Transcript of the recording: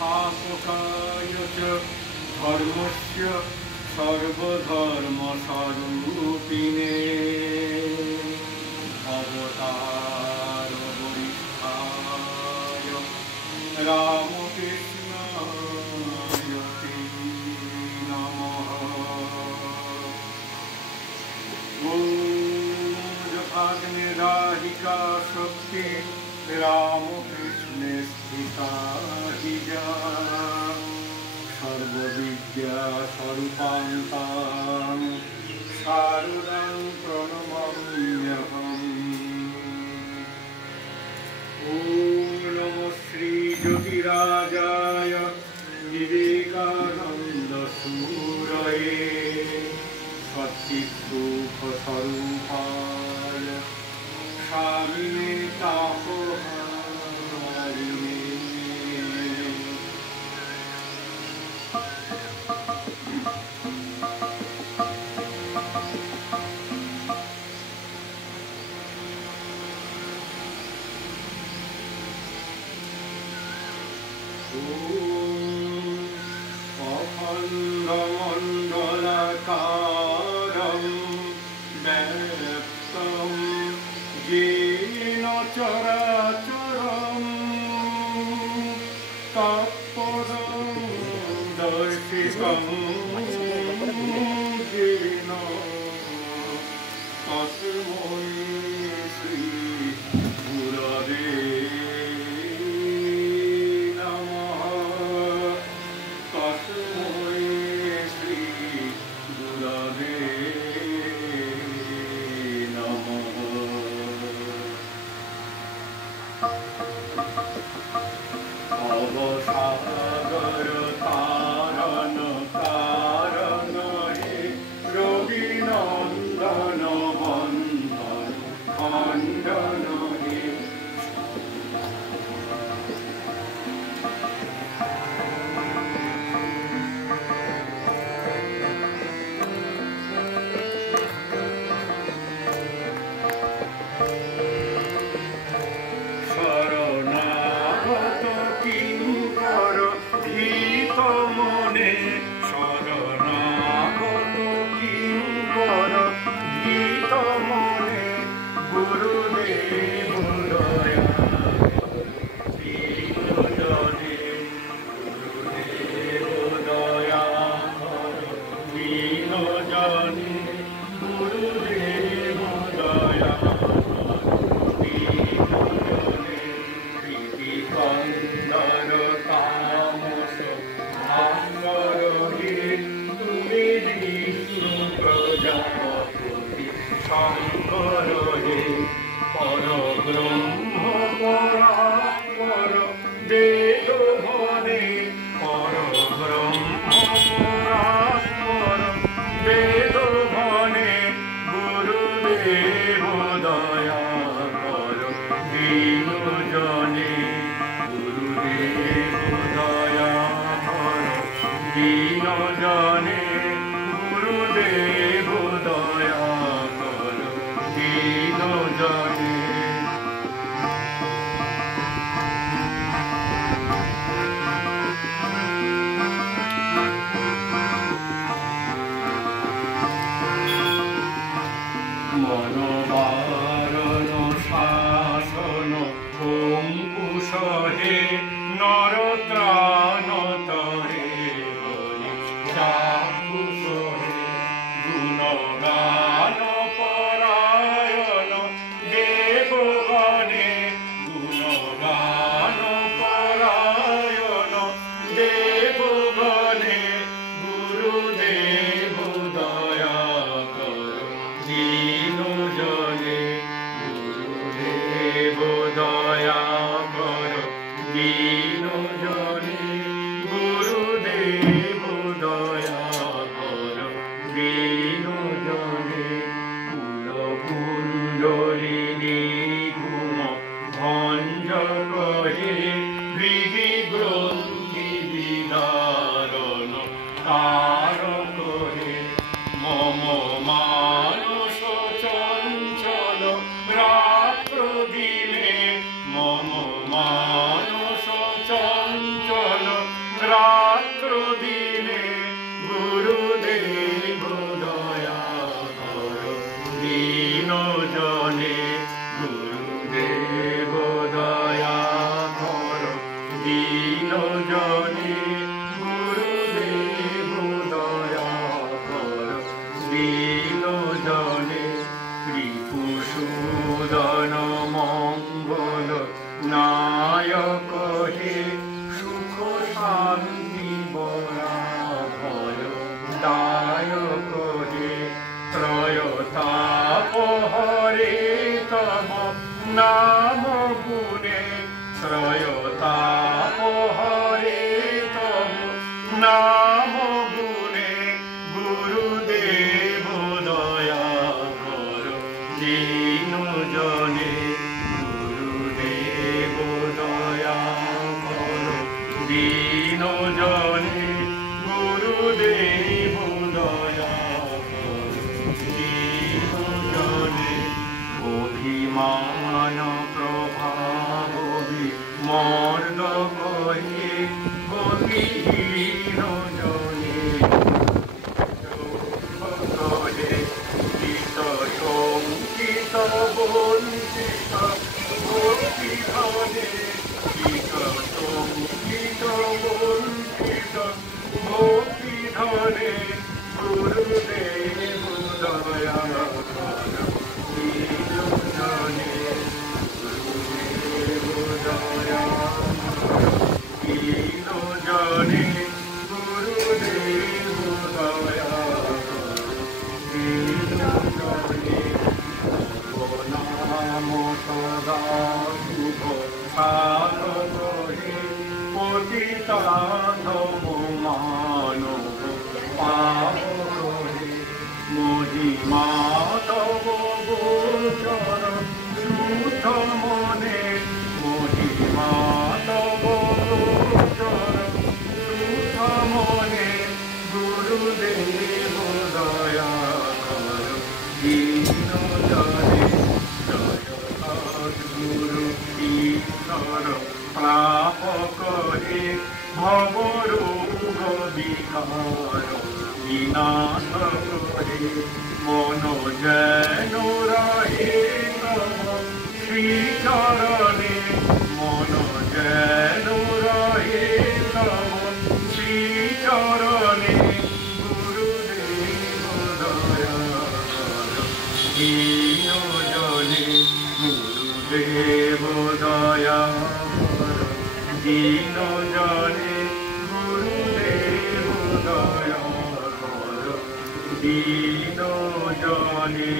संस्थापकाय च धर्मस्य सर्वधर्मस्वरूपिणे अवतार वरिष्ठाय रामकृष्णाय ते नमः। ॐ जपाग्निदाहिका शक्ति रामकृष्णे स्थिता हि या सर्वविद्या स्वरूपान्तां शारदां प्रणमाम्यहम्। ॐ नमो श्री ज्योतिराजाय विवेकानंद सूरये सच्चित्सुखस्वरूपाय स्वामिने तापहारिणे। अखण्डमण्डलाकारं व्याप्तं येन चराचरं तत्पदं दर्शितं येन तस्मै श्री गुरवे अवसागर तारण कारण हे रविनंदन वंदन खंडन हे शरणागत किंकर धीत मने शरणागत किंकर धीत मने गुरुदेव दया दीनजने गुरुदेव दया दीनजने गुरुदेव दया कंदर तामस भांगर हिंदुवे विष्णु प्रजापति शंकर हे परब्रह्म परात्पर वेद भने परब्रह्म परात्पर वेद भने गुरुदेव दया कर दीनजने दीनजने गुरुदेव दया कर दीनजने। मनवारण शासन अंकुश हे नरत्राण तरे দীন জনে গুরুদেব দয়া কর দীন জনে রিপুসূদন মঙ্গল নায়ক হে সুখ শান্তি বরা ভয় দায়ক হে ত্রয়তাপ হরে তব নাম গুণে ত্রয়তাপ হরে তব নাম গুণে গুরুদেব দয়া কর দীন জনে গুরুদেব দয়া কর দীন জনে গুরুদেব দয়া কর দীন জনে অভিমান প্রভাব মর্দ কহে গতিহীন জনে কহে চিত শঙ্কিত বঞ্চিত ভক্তি ধনে চিত শঙ্কিত বঞ্চিত ভক্তি ধনে গুরুদেব দয়া কর দীন জনে গুরুদেব দয়া কর দীন জনে গুরুদেব দয়া কর দীন জনে নাম সদা শুভ সাধক হে পতিতাধম মানব পাবক হে মহিমা তব গোচর শুদ্ধ মনে মহিমা তব গোচর শুদ্ধ মনে গুরুদেব দয়া কর দীন জনে জয় সদ্গুরু ঈশ্বর প্রাপক হে ভবরোগ বিকার বিনাশ করে মন যেন রহে তব শ্রীচরণে মন যেন রহে তব শ্রীচরণে গুরুদেব দয়া কর দীন জনে গুরুদেব দয়া কর দীন জনে গুরুদেব দয়া কর দীন জনে।